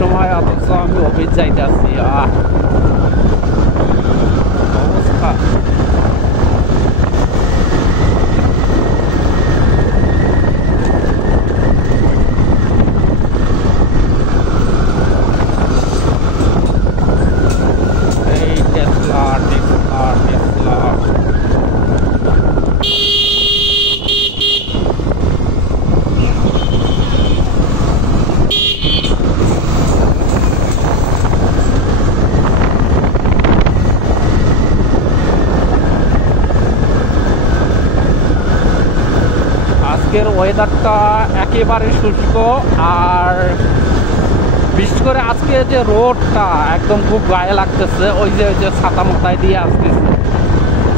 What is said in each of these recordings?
সময়, অথচ আমি অফিস যাইতে আসছি। অবস্থা এই টেসলা টেসলা টেসলা। আজকের ওয়েদারটা একেবারে শুষ্ক, আর বিশেষ করে আজকে যে রোদটা একদম খুব গায়ে লাগতেছে, ওই যে ছাতা মাথায় দিয়ে আসতেছে,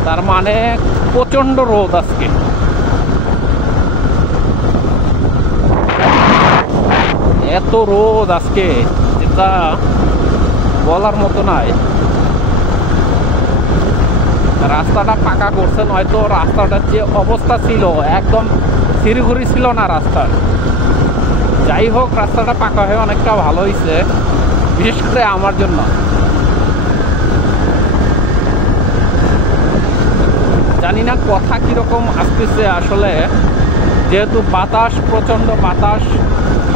তার মানে প্রচণ্ড রোদ আজকে। এত রোদ আজকে যেটা বলার মতো নাই। রাস্তাটা পাকা করছে, নয়তো রাস্তাটার যে অবস্থা ছিল একদম সিঁড়িঘুড়ি ছিল না রাস্তার। যাই হোক, রাস্তাটা পাকা হয়ে অনেকটা ভালো হয়েছে, বিশেষ করে আমার জন্য। জানি না কথা কীরকম আসতেছে আসলে, যেহেতু বাতাস, প্রচণ্ড বাতাস,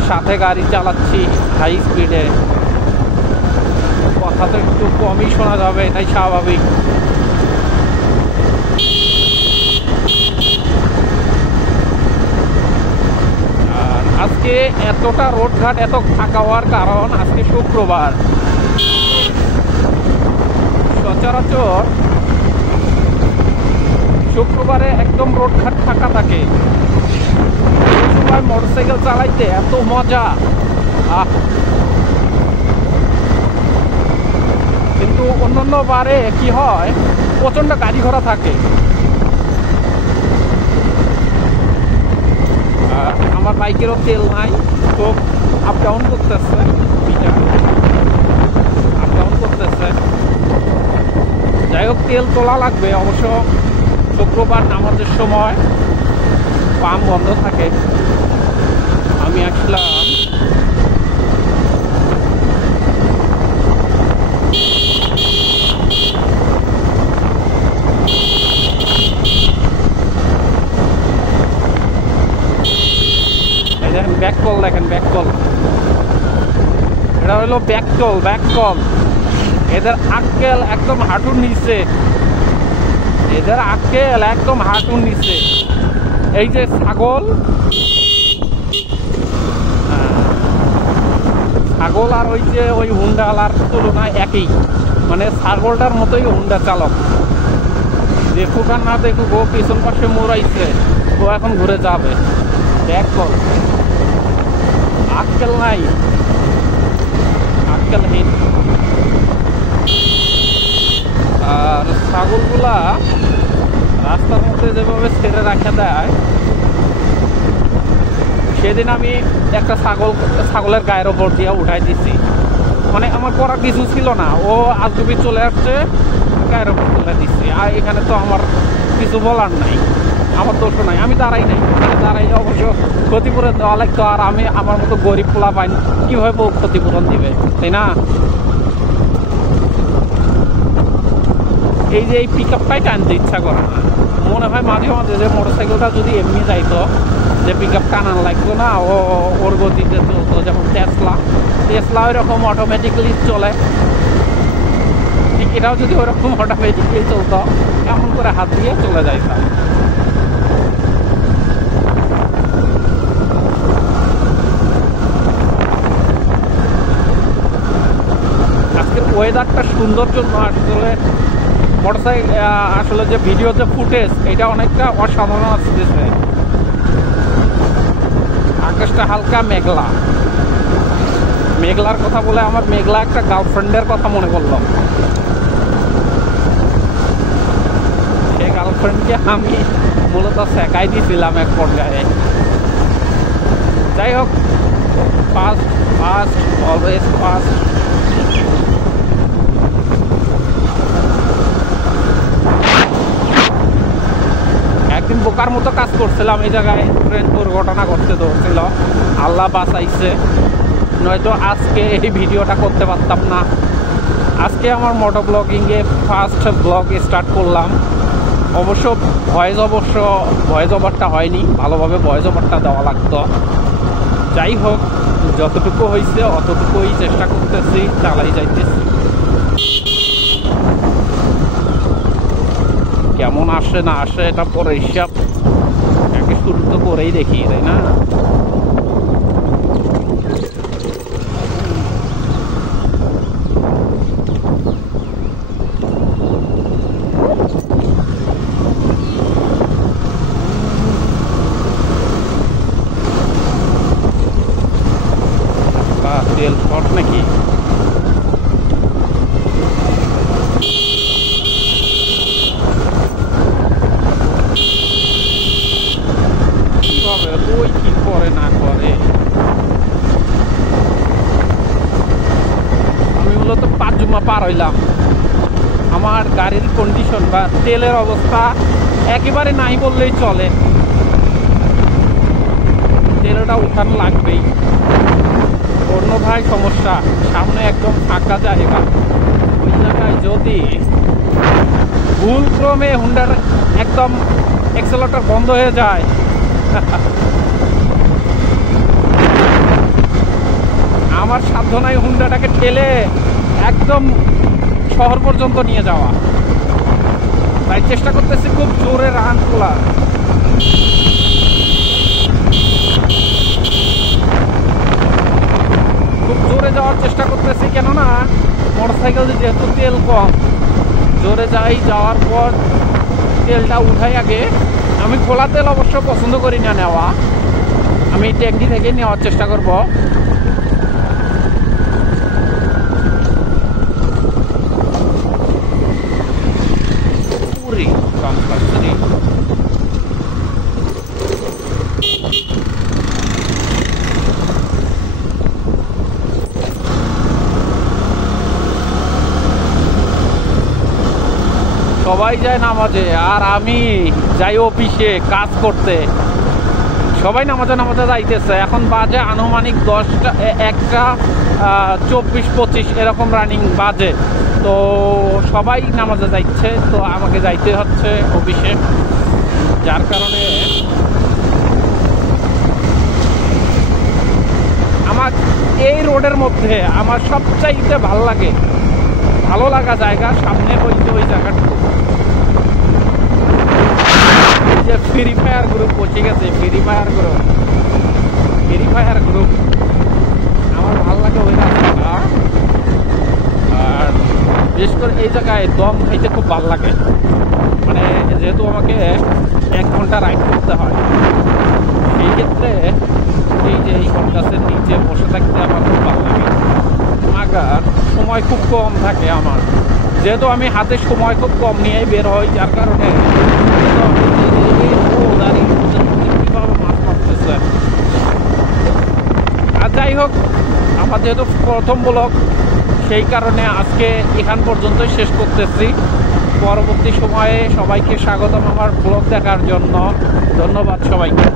সাথে গাড়ি চালাচ্ছি হাই স্পিডে, কথা তো একটু কমই শোনা যাবে, এটাই স্বাভাবিক। আজকে এতটা রোডঘাট এত ফাঁকা হওয়ার কারণ আজকে শুক্রবার। সচরাচর শুক্রবারে একদম রোডঘাট ফাঁকা থাকে। এই সময় মোটরসাইকেল চালাইতে এত মজা। কিন্তু অন্যান্য বারে কি হয়, প্রচণ্ড গাড়ি ঘোড়া থাকে। আমার বাইকেরও তেল নাই, খুব আপ ডাউন করতেছে, আপ ডাউন করতেছে। যাই হোক, তেল তোলা লাগবে অবশ্য। শুক্রবার নামাজের সময় পাম্প বন্ধ থাকে। আমি আসলাম ব্যাককল, দেখেন ব্যাককল, এটা হলো ব্যাককল। ব্যাককল এদের আক্কেল একদম হাঁটুর নিচে, এদের আক্কেল একদম হাঁটুর নিচে। এই যে ছাগল, ছাগল আর ওই যে ওই হুন্ডালার তুলনায় একই, মানে ছাগলটার মতোই হুন্ডা চালক। দেখুক আর না দেখুক, ও পিছন পাশে মোড়াইছে, ও এখন ঘুরে যাবে। ব্যাককল, আক্কেল নাই, আক্কেলহীন। আর ছাগলগুলা রাস্তার মধ্যে যেভাবে ছেড়ে রাখা দেয়, সেদিন আমি একটা ছাগলের গায়ের ওপর দিয়ে উঠাই দিচ্ছি। মানে আমার করার কিছু ছিল না, ও আজগুবি চলে আসছে, গায়ের ওপর তুলে দিচ্ছি। আর এখানে তো আমার কিছু বলার নাই, আমার দোষ নাই, আমি দাঁড়াই নাই। দাঁড়াই অবশ্য ক্ষতিপূরণ দেওয়া লাগতো, আর আমি আমার মতো গরিব পোলা পাই কীভাবে ক্ষতিপূরণ দিবে, তাই না? এই যে এই পিক আপটাই টানতে ইচ্ছা করে না। মনে হয় মাঝে মাঝে যে মোটরসাইকেলটা যদি এমনি যাইতো, যে পিক আপ টানান লাগতো না, ওর গতিতে চলতো, যেমন টেসলা ওইরকম অটোমেটিক্যালি চলে, ঠিক এটাও যদি ওরকম অটোমেটিক্যালি চলতো, এমন করে হাত দিয়ে চলে যাইতাম। আজকের ওয়েদারটা সুন্দর জন্য আসলে মোটরসাইকেল, আসলে যে ভিডিও যে ফুটেজ, এটা অনেকটা অসাধারণ আসতেছে। আকাশটা হালকা মেঘলা, মেঘলার কথা বলে আমার মেঘলা একটা গার্লফ্রেন্ডের কথা মনে পড়লো। সেই গার্লফ্রেন্ডকে আমি মূলত শেখাই দিয়েছিলাম এক পর্যায়ে। যাই হোক, ফাস্ট ফাস্ট অলওয়েজ ফাস্ট। একদিন বোকার মতো কাজ করছিলাম, এই জায়গায় ট্রেন দুর্ঘটনা ঘটতে ধরছিল, আল্লাহ বাঁচাইছে। নয়তো আজকে এই ভিডিওটা করতে পারতাম না। আজকে আমার মোটো ব্লগিংয়ে ফার্স্ট ব্লগ স্টার্ট করলাম। অবশ্য ভয়েস ওভারটা হয়নি, ভালোভাবে ভয়েস ওভারটা দেওয়া লাগতো। যাই হোক, যতটুকু হয়েছে অতটুকুই চেষ্টা করতেছি, চালাই যাইতেছি। কেমন আসে না আসে এটা পরে হিসাব, একে শুরু তো করেই দেখি, তাই না? তেল শর্ট নাকি? কিভাবে ওই কি করে না করে। আমি মূলত পাঁচজুমা পার হইলাম। আমার গাড়ির কন্ডিশন বা তেলের অবস্থা একেবারে নাই বললেই চলে। তেলটা উঠানো লাগবেই, অন্যথায় সমস্যা। সামনে একদম ফাঁকা জায়গা, ওই জায়গায় যদি ভুলক্রমে হুন্ডার একদম এক্সেলেটর বন্ধ হয়ে যায়, আমার সাধ্য নাই হুন্ডাটাকে ঠেলে একদম শহর পর্যন্ত নিয়ে যাওয়া। তাই চেষ্টা করতেছি খুব জোরে রান তোলার। খুব জোরে যাওয়ার চেষ্টা করতেছি, কেননা মোটরসাইকেল যেহেতু তেল কম, জোরে যাওয়ার পর তেলটা উঠাই আগে। আমি খোলা তেল অবশ্য পছন্দ করি না নেওয়া, আমি ট্যাঙ্কি থেকে নেওয়ার চেষ্টা করব। সবাই যায় নামাজে আর আমি যাই অফিসে কাজ করতে। সবাই নামাজে যাইতেছে। এখন বাজে আনুমানিক 1:24-25 এরকম রানিং বাজে। তো সবাই নামাজে যাইছে, তো আমাকে যাইতে হচ্ছে অফিসে। যার কারণে আমার এই রোডের মধ্যে আমার সবচাইতে ভালো লাগা জায়গা সামনে ওই জায়গাটুকু, যে ফ্রি ফায়ার গ্রুপ পৌঁছে গেছে। ফ্রি ফায়ার গ্রুপ আমার ভালো লাগে ওই রাস্তাটা। আর বিশেষ করে এই জায়গায় দম খাইতে খুব ভালো লাগে। মানে যেহেতু আমাকে 1 ঘন্টা রাইড করতে হয়, সেই ক্ষেত্রে এই যে এই গাছের নিচে বসে থাকতে আমার খুব ভালো লাগে। আগার সময় খুব কম থাকে আমার, যেহেতু আমি হাতে সময় খুব কম নিয়ে বের হই, যার কারণে কীভাবে মাছ মারতেছে। আর যাই হোক, আমার যেহেতু প্রথম ব্লগ, সেই কারণে আজকে এখান পর্যন্তই শেষ করতেছি। পরবর্তী সময়ে সবাইকে স্বাগতম আমার ব্লগ দেখার জন্য। ধন্যবাদ সবাইকে।